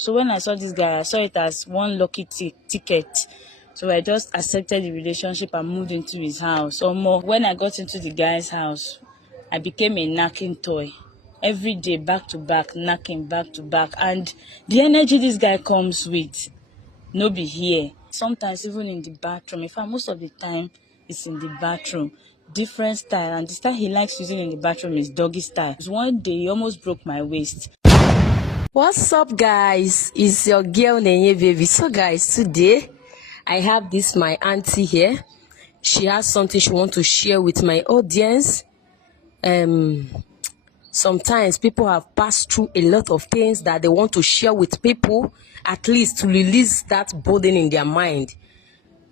So when I saw this guy, I saw it as one lucky ticket. So I just accepted the relationship and moved into his house. Or more, when I got into the guy's house, I became a knocking toy. Every day, back to back, knocking back to back. And the energy this guy comes with, no be here. Sometimes even in the bathroom. In fact, most of the time, it's in the bathroom. Different style. And the style he likes using in the bathroom is doggy style. One day, he almost broke my waist. What's up, guys? It's your girl kñà-ckîng baby. So guys, today I have this my auntie here. She has something she wants to share with my audience. Sometimes people have passed through a lot of things that they want to share with people, at least to release that burden in their mind.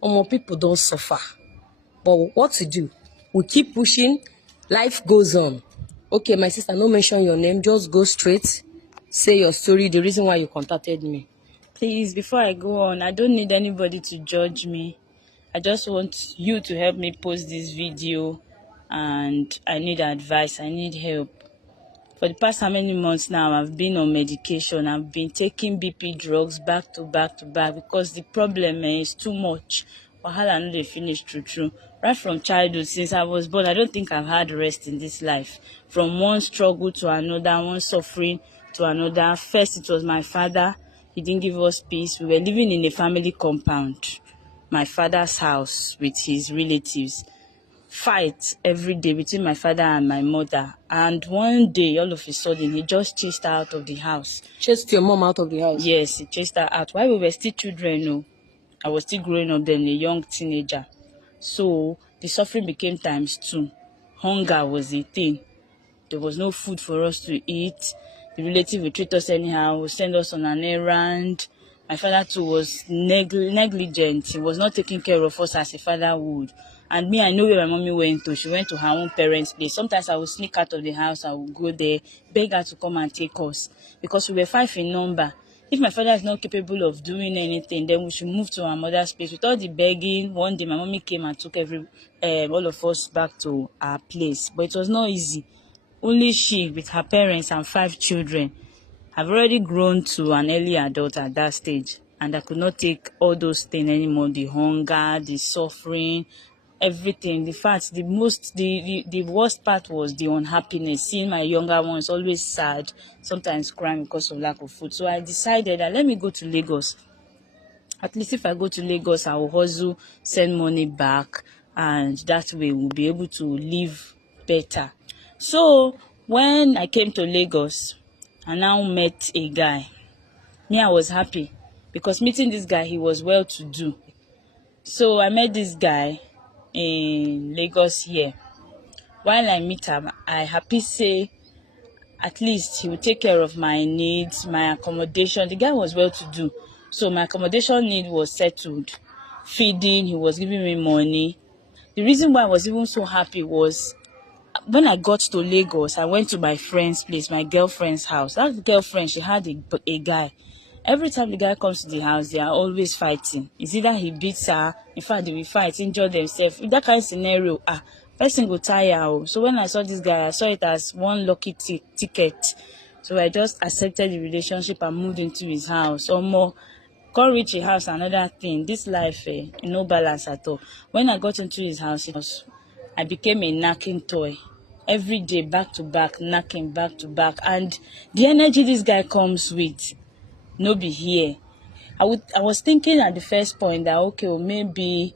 More people don't suffer, but what to do? We keep pushing. Life goes on. Okay, my sister, no mention your name, just go straight. Say your story, the reason why you contacted me. Please, before I go on, I don't need anybody to judge me. I just want you to help me post this video, and I need advice, I need help. For the past how many months now, I've been on medication. I've been taking BP drugs back to back to back because the problem is too much. Wahala no dey finish true. Right from childhood, since I was born, I don't think I've had rest in this life. From one struggle to another, one suffering to another. First, it was my father. He didn't give us peace. We were living in a family compound, my father's house with his relatives. Fight every day between my father and my mother, and one day all of a sudden he just chased her out of the house. Chased your mom out of the house? Yes, he chased her out while we were still children. No, I was still growing up then, a young teenager. So the suffering became times 2. Hunger was a thing. There was no food for us to eat. The relative would treat us anyhow, would send us on an errand. My father too was negligent. He was not taking care of us as a father would. And me, I know where my mommy went to. She went to her own parents' place. Sometimes I would sneak out of the house. I would go there, beg her to come and take us. Because we were 5 in number. If my father is not capable of doing anything, then we should move to our mother's place. With all the begging, one day my mommy came and took all of us back to our place. But it was not easy. Only she, with her parents and 5 children, have already grown to an early adult at that stage. And I could not take all those things anymore. The hunger, the suffering, everything. The fact, the worst part was the unhappiness. Seeing my younger ones always sad, sometimes crying because of lack of food. So I decided that let me go to Lagos. At least if I go to Lagos, I will hustle, send money back, and that way we'll be able to live better. So when I came to Lagos, I now met a guy. Me, I was happy because meeting this guy, he was well to do. So I met this guy in Lagos here. While I meet him, I happy say at least he will take care of my needs, my accommodation. The guy was well to do. So my accommodation need was settled. Feeding, he was giving me money. The reason why I was even so happy was when I got to Lagos, I went to my friend's place, my girlfriend's house. That girlfriend, she had a guy. Every time the guy comes to the house, they are always fighting. It's either he beats her, in fact, they will fight, injure themselves. In that kind of scenario, person go tire. So when I saw this guy, I saw it as one lucky ticket. So I just accepted the relationship and moved into his house. Or more, can't reach a house, another thing. This life, no balance at all. When I got into his house, I became a knocking toy. Every day, back to back, knocking back to back. And the energy this guy comes with, no be here. I was thinking at the first point that, okay, well, maybe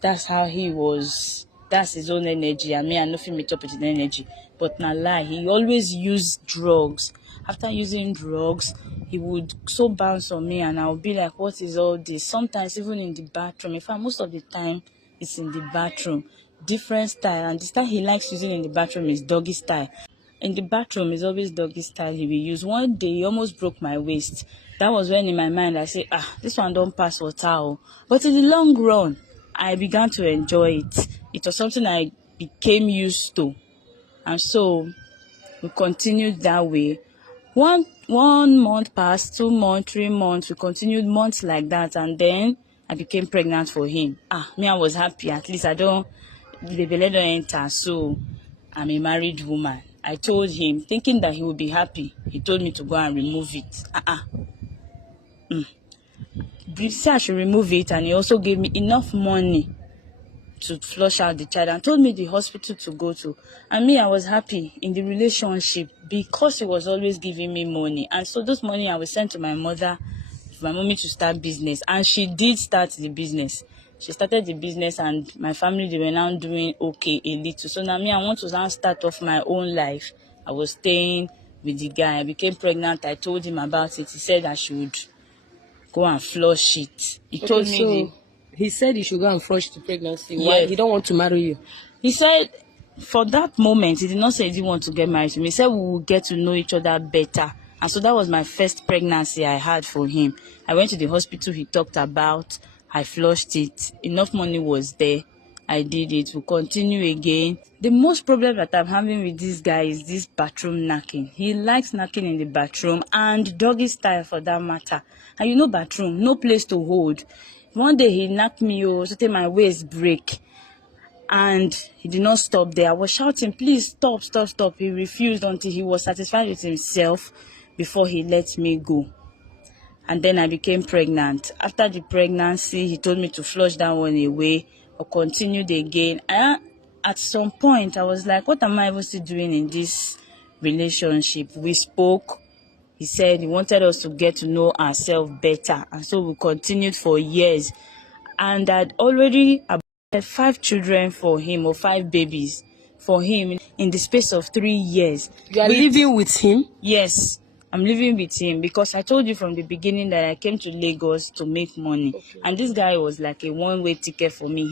that's how he was. That's his own energy. I mean, I know if he meet up with his energy. But not lie, he always used drugs. After using drugs, he would so bounce on me and I would be like, what is all this? Sometimes even in the bathroom. In fact, most of the time, it's in the bathroom. Different style. And the style he likes using in the bathroom is doggy style. In the bathroom, it's always doggy style he will use. One day, he almost broke my waist. That was when in my mind, I said, this one don't pass water. But in the long run, I began to enjoy it. It was something I became used to. And so, we continued that way. One month passed, 2 months, 3 months. We continued months like that. And then, I became pregnant for him. Me, I was happy. At least the belly don't enter. So, I'm a married woman. I told him, thinking that he would be happy. He told me to go and remove it. He said I should remove it, and he also gave me enough money to flush out the child and told me the hospital to go to. And me, I was happy in the relationship because he was always giving me money. And so those money I will send to my mother for my mommy to start business. And she did start the business. She started the business, and my family, they were now doing okay a little. So now me, I want to now start off my own life. I was staying with the guy. I became pregnant. I told him about it. He said I should go and flush it. He told me he said he should go and flush the pregnancy. Yes. Why? He don't want to marry you. He said for that moment, he did not say he didn't want to get married to me. He said we will get to know each other better. And so that was my first pregnancy I had for him. I went to the hospital he talked about. I flushed it. Enough money was there. I did it. We'll continue again. The most problem that I'm having with this guy is this bathroom knocking. He likes knocking in the bathroom, and doggy style for that matter. And you know bathroom, no place to hold. One day he knocked me, so take my waist break. And he did not stop there. I was shouting, please stop, stop, stop. He refused until he was satisfied with himself before he let me go. And then I became pregnant. After the pregnancy, he told me to flush that one away or continued again. And at some point, I was like, what am I even still doing in this relationship? We spoke. He said he wanted us to get to know ourselves better. And so we continued for years. And I'd already had 5 children for him, or 5 babies for him in the space of 3 years. You are living with him? Yes, I'm living with him because I told you from the beginning that I came to Lagos to make money. Okay. And this guy was like a one-way ticket for me.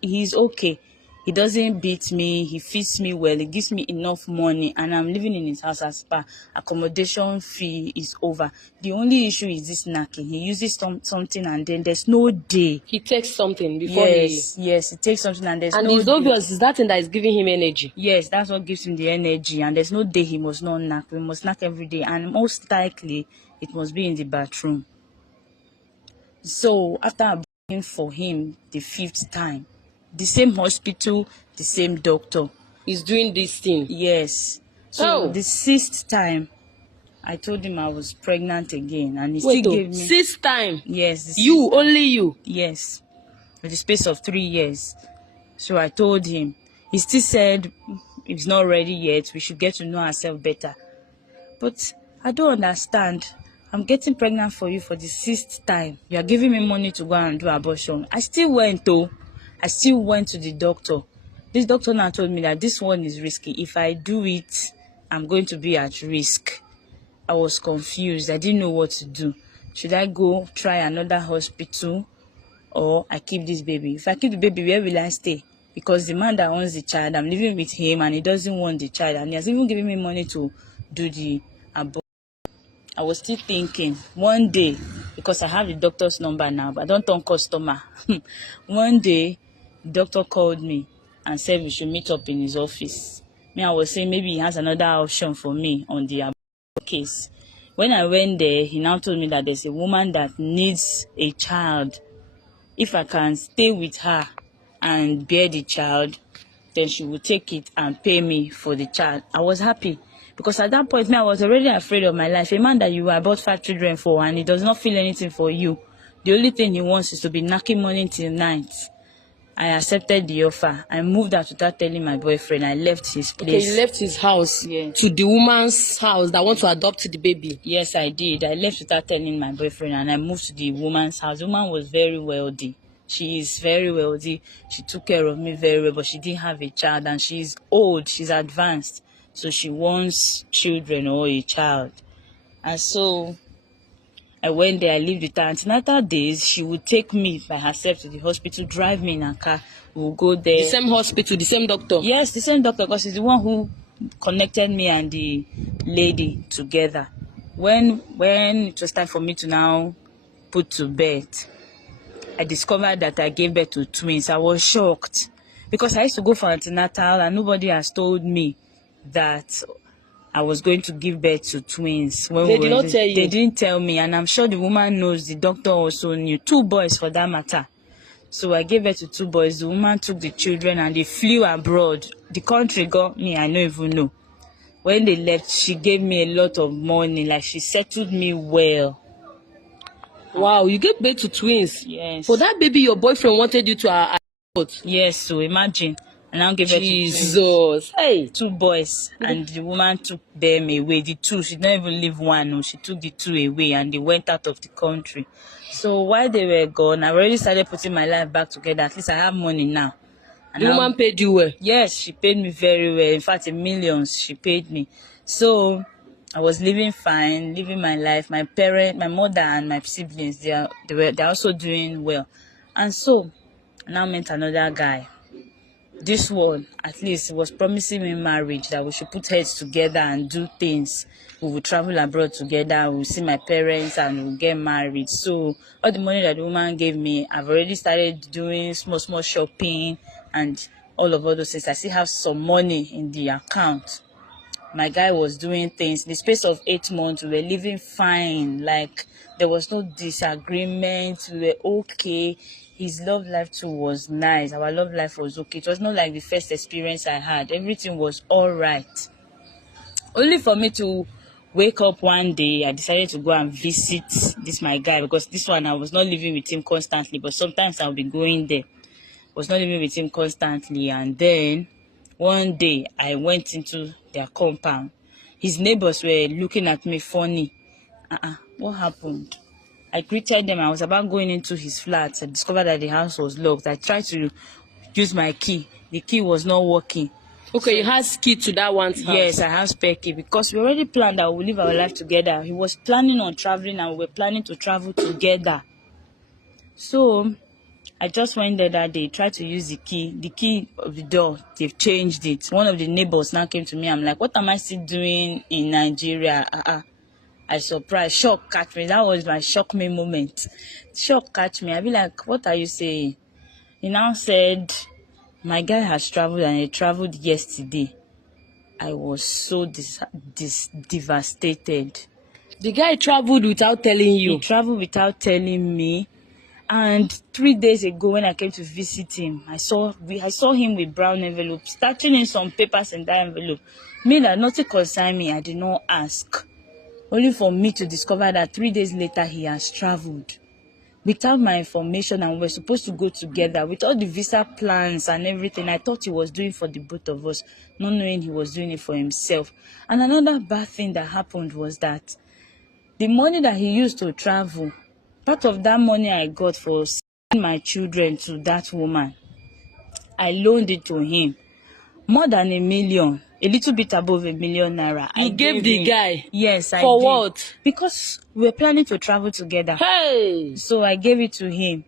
He's okay. He doesn't beat me. He feeds me well. He gives me enough money, and I'm living in his house as per. Accommodation fee is over. The only issue is this knacking. He uses something, and then there's no day. He takes something before Yes, he takes something, and there's no it's day. obvious, is that thing that is giving him energy. Yes, that's what gives him the energy, and there's no day he must not knack. We must knack every day, and most likely it must be in the bathroom. So after booking for him the 5th time, the same hospital, the same doctor is doing this thing. Yes. So the 6th time, I told him I was pregnant again, and he still gave me 6th time. Yes. You only you. Yes, for the space of 3 years. So I told him. He still said it's not ready yet. We should get to know ourselves better. But I don't understand. I'm getting pregnant for you for the 6th time. You are giving me money to go and do abortion. I still went to the doctor. This doctor now told me that this one is risky. If I do it, I'm going to be at risk. I was confused. I didn't know what to do. Should I go try another hospital, or I keep this baby? If I keep the baby, where will I stay? Because the man that owns the child, I'm living with him, and he doesn't want the child, and he has even given me money to do the abortion. I was still thinking one day, because I have the doctor's number now, but I don't turn customer. One day, the doctor called me and said we should meet up in his office. Me, I was saying maybe he has another option for me on the abortion case. When I went there, he now told me that there's a woman that needs a child. If I can stay with her and bear the child, then she will take it and pay me for the child. I was happy. Because at that point, I was already afraid of my life. A man that you are about 5 children for, and he does not feel anything for you. The only thing he wants is to be knocking money till night. I accepted the offer. I moved out without telling my boyfriend. I left his place. Okay, you left his house to the woman's house that wants to adopt the baby. Yes, I did. I left without telling my boyfriend, and I moved to the woman's house. The woman was very wealthy. She is very wealthy. She took care of me very well, but she didn't have a child, and she's old. She's advanced. So she wants children or a child. And so I went there. I lived with her. Antenatal days, she would take me by herself to the hospital, drive me in a car. We'll go there. The same hospital, the same doctor? Yes, the same doctor, because she's the one who connected me and the lady together. When it was time for me to now put to bed, I discovered that I gave birth to twins. I was shocked because I used to go for antenatal and nobody has told me that I was going to give birth to twins. They did not tell you? They didn't tell me, and I'm sure the woman knows. The doctor also knew. 2 boys for that matter. So I gave birth to 2 boys. The woman took the children and they flew abroad. The country got me, I don't even know. When they left, she gave me a lot of money. Like, she settled me well. Wow, you gave birth to twins. Yes. For that baby, your boyfriend wanted you to abortion. Yes, so imagine. And now give birth to twins. Jesus. Hey. 2 boys, and the woman took them away. The 2, she didn't even leave one. No, she took the 2 away, and they went out of the country. So while they were gone, I already started putting my life back together. At least I have money now. And The woman paid you well. Yes, she paid me very well. In fact, in millions, she paid me. So I was living fine, living my life. My mother and my siblings, they're also doing well. And so I now met another guy. This one, at least, was promising me marriage, that we should put heads together and do things. We will travel abroad together, we will see my parents, and we'll get married. So all the money that the woman gave me, I've already started doing small shopping and all those things. I still have some money in the account. My guy was doing things. In the space of 8 months, we were living fine. Like, there was no disagreement. We were okay. His love life too was nice. Our love life was okay. It was not like the first experience I had. Everything was all right. Only for me to wake up one day, I decided to go and visit this my guy, because this one, I was not living with him constantly, but sometimes I'll be going there. Was not living with him constantly, and then one day I went into their compound. His neighbors were looking at me funny. What happened? I greeted them. I was about going into his flat. I discovered that the house was locked. I tried to use my key. The key was not working. Okay, you had key to that one's house. Yes, I have spare key, because we already planned that we would live our life together. He was planning on traveling, and we were planning to travel together. So I just went there that day, tried to use the key of the door. They've changed it. One of the neighbors now came to me. I'm like, what am I still doing in Nigeria? I surprised. Shock catch me. That was my shock me moment. Shock catch me. I be like, what are you saying? He now said, my guy has traveled, and he traveled yesterday. I was so devastated. The guy traveled without telling you. He traveled without telling me. And 3 days ago, when I came to visit him, I saw him with brown envelopes, starting in some papers in that envelope. Me, that nothing concerned me, I did not ask. Only for me to discover that 3 days later, he has traveled without my information, and we're supposed to go together with all the visa plans and everything. I thought he was doing for the both of us, not knowing he was doing it for himself. And another bad thing that happened was that the money that he used to travel, part of that money I got for sending my children to that woman, I loaned it to him. More than 1 million, a little bit above 1 million naira. You gave the guy? Yes, I did. For what? Because we were planning to travel together. Hey! So I gave it to him,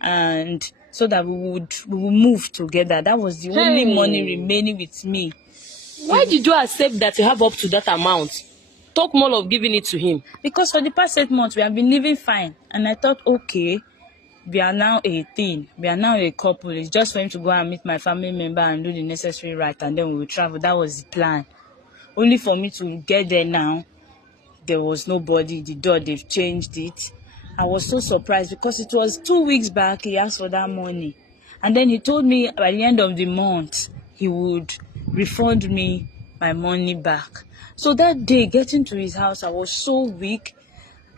and so that we would move together. That was the only money remaining with me. Why did you accept that you have up to that amount? Talk more of giving it to him. Because for the past 8 months, we have been living fine. And I thought, okay, we are now 18. We are now a couple. It's just for him to go and meet my family member and do the necessary right, and then we will travel. That was the plan. Only for me to get there now, there was nobody. The door, they've changed it. I was so surprised, because it was 2 weeks back he asked for that money. And then he told me by the end of the month, he would refund me my money back. So that day, getting to his house, I was so weak.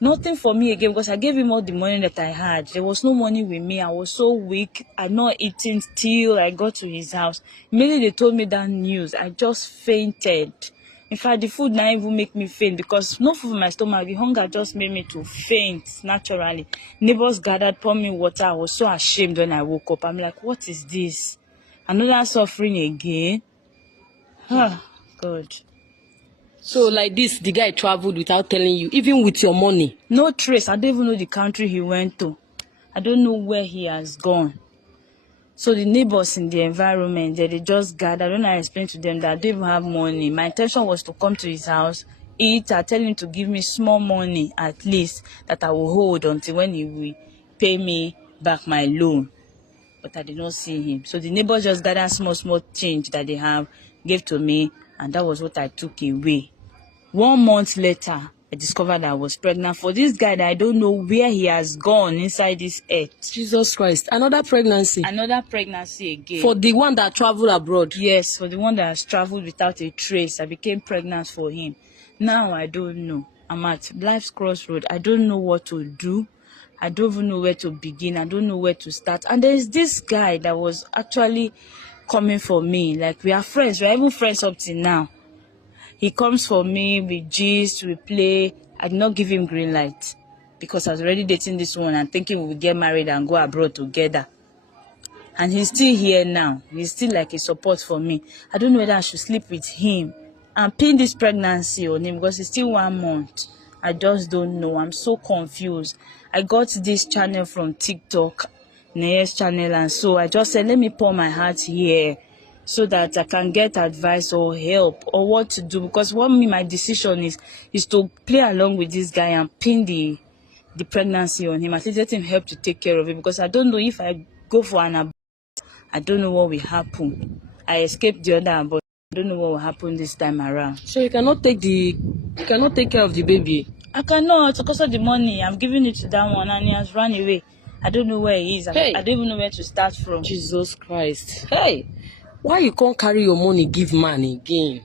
Nothing for me again, because I gave him all the money that I had. There was no money with me. I was so weak. I'd not eaten till I got to his house. Immediately they told me that news, I just fainted. In fact, the food now even make me faint, because no food in my stomach. The hunger just made me to faint naturally. Neighbors gathered, poured me water. I was so ashamed when I woke up. I'm like, what is this? Another suffering again? God. So like this, the guy traveled without telling you, even with your money? No trace. I don't even know the country he went to. I don't know where he has gone. So the neighbors in the environment, they just gathered. When I explained to them that I don't even have money, my intention was to come to his house, eat, I tell him to give me small money at least that I will hold until when he will pay me back my loan. But I did not see him. So the neighbors just gathered small change that they have, gave to me, and that was what I took away. 1 month later, I discovered that I was pregnant for this guy that I don't know where he has gone inside this earth. Jesus Christ. Another pregnancy? Another pregnancy again. For the one that traveled abroad? Yes, for the one that has traveled without a trace. I became pregnant for him. Now I don't know. I'm at life's crossroad. I don't know what to do. I don't even know where to begin. I don't know where to start. And there is this guy that was actually coming for me. Like, we are friends. We are even friends up till now. He comes for me, we gist, we play. I did not give him green light because I was already dating this one and thinking we would get married and go abroad together. And he's still here now. He's still like a support for me. I don't know whether I should sleep with him and pin this pregnancy on him because it's still 1 month. I just don't know. I'm so confused. I got this channel from TikTok, Nayes channel, and so I just said, let me pour my heart here so that I can get advice or help or what to do. Because my decision is to play along with this guy and pin the pregnancy on him. At least let him help to take care of it. Because I don't know if I go for an I don't know what will happen. I escaped the other, but I don't know what will happen this time around. So you cannot take care of the baby? I cannot because of the money. I'm giving it to that one and he has run away. I don't know where he is. Hey. I don't even know where to start from. Jesus Christ. Hey, why you can't carry your money give man again?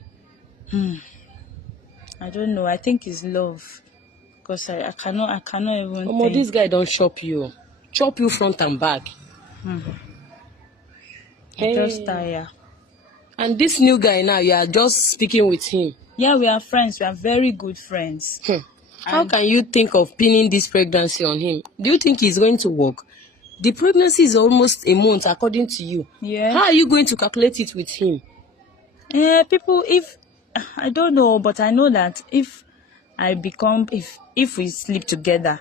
I don't know. I think it's love. Because I cannot even think. This guy don't chop you front and back. Hey. Just tired. And this new guy now, you are just speaking with him. Yeah, we are friends. We are very good friends. How can you think of pinning this pregnancy on him? Do you think he's going to work? The pregnancy is almost a month, according to you. Yeah. How are you going to calculate it with him? People, I don't know, but I know that if we sleep together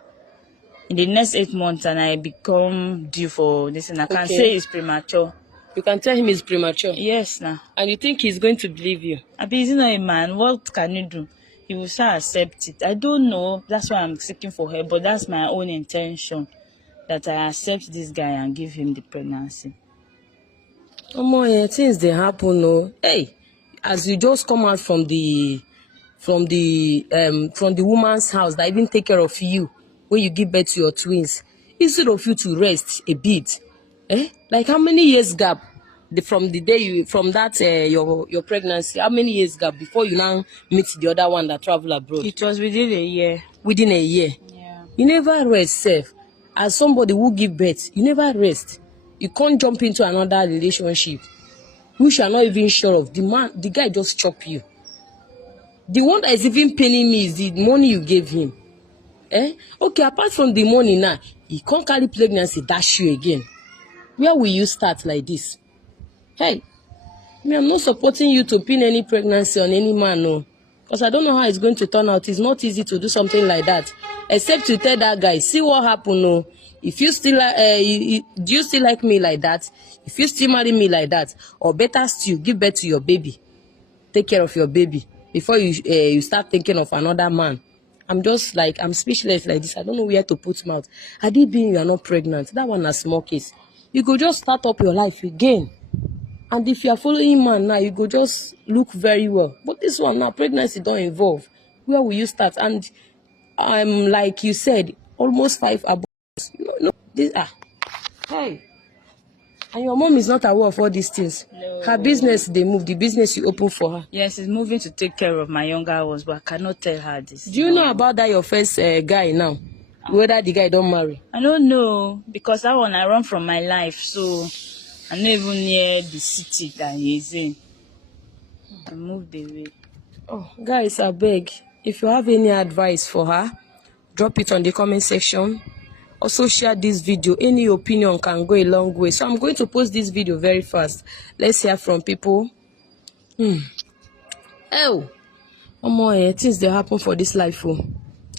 in the next 8 months and I become due for this, and I can say it's premature. You can tell him it's premature? Yes, now. And you think he's going to believe you? He's not a man. What can you do? He will start accept it. I don't know. That's why I'm seeking for help. But that's my own intention, that I accept this guy and give him the pregnancy. Things they happen, no. Hey, as you just come out from the woman's house that even take care of you when you give birth to your twins, instead of you to rest a bit, like how many years gap from the day your pregnancy? How many years gap before you now meet the other one that travel abroad? It was within a year. Within a year. Yeah. You never rest, self. As somebody who give birth, you never rest. You can't jump into another relationship which you are not even sure of. The guy just chop you. The one that is even paying me is the money you gave him. Okay, apart from the money now, he can't carry pregnancy, dash you again. Where will you start like this? Hey, I'm not supporting you to pin any pregnancy on any man, no. Because I don't know how it's going to turn out. It's not easy to do something like that. Except to tell that guy, see what happened, no. If you still do you still like me like that? If you still marry me like that, or better still, give birth to your baby. Take care of your baby before you start thinking of another man. I'm just like, I'm speechless like this. I don't know where to put mouth. Had it been you are not pregnant, that one a small case. You go just start up your life again. And if you are following man now, you go just look very well. But this one now, pregnancy don't involve. Where will you start? And I'm like you said, almost 5 abortions. No, hey. And your mom is not aware of all these things. No. Her business, they move. The business you open for her. Yes, she's moving to take care of my younger ones, but I cannot tell her this. Do you know about that your first guy now? Whether the guy don't marry? I don't know, because that one I run from my life, so I'm not even near the city that he's in. I moved away. Oh, guys, I beg. If you have any advice for her, drop it on the comment section. Also share this video. Any opinion can go a long way. So I'm going to post this video very fast. Let's hear from people. Oh my, things they happen for this life. Oh.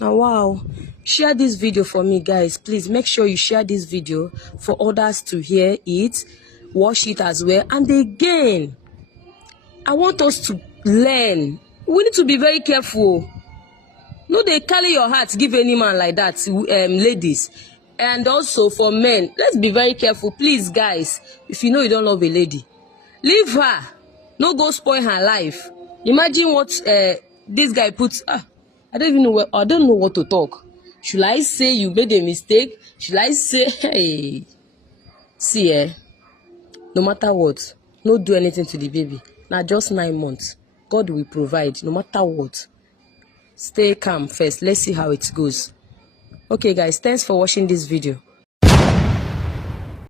Now, wow. Share this video for me, guys. Please make sure you share this video for others to hear it, watch it as well. And again, I want us to learn. We need to be very careful. No, they carry your heart, give any man like that, ladies. And also for men, let's be very careful. Please, guys, if you know you don't love a lady, leave her. No go spoil her life. Imagine what this guy puts. I don't know what to talk. Should I say you made a mistake? Should I say, hey, see, no matter what, no do anything to the baby. Now just 9 months. God will provide, no matter what. Stay calm first. Let's see how it goes. Okay guys, thanks for watching this video.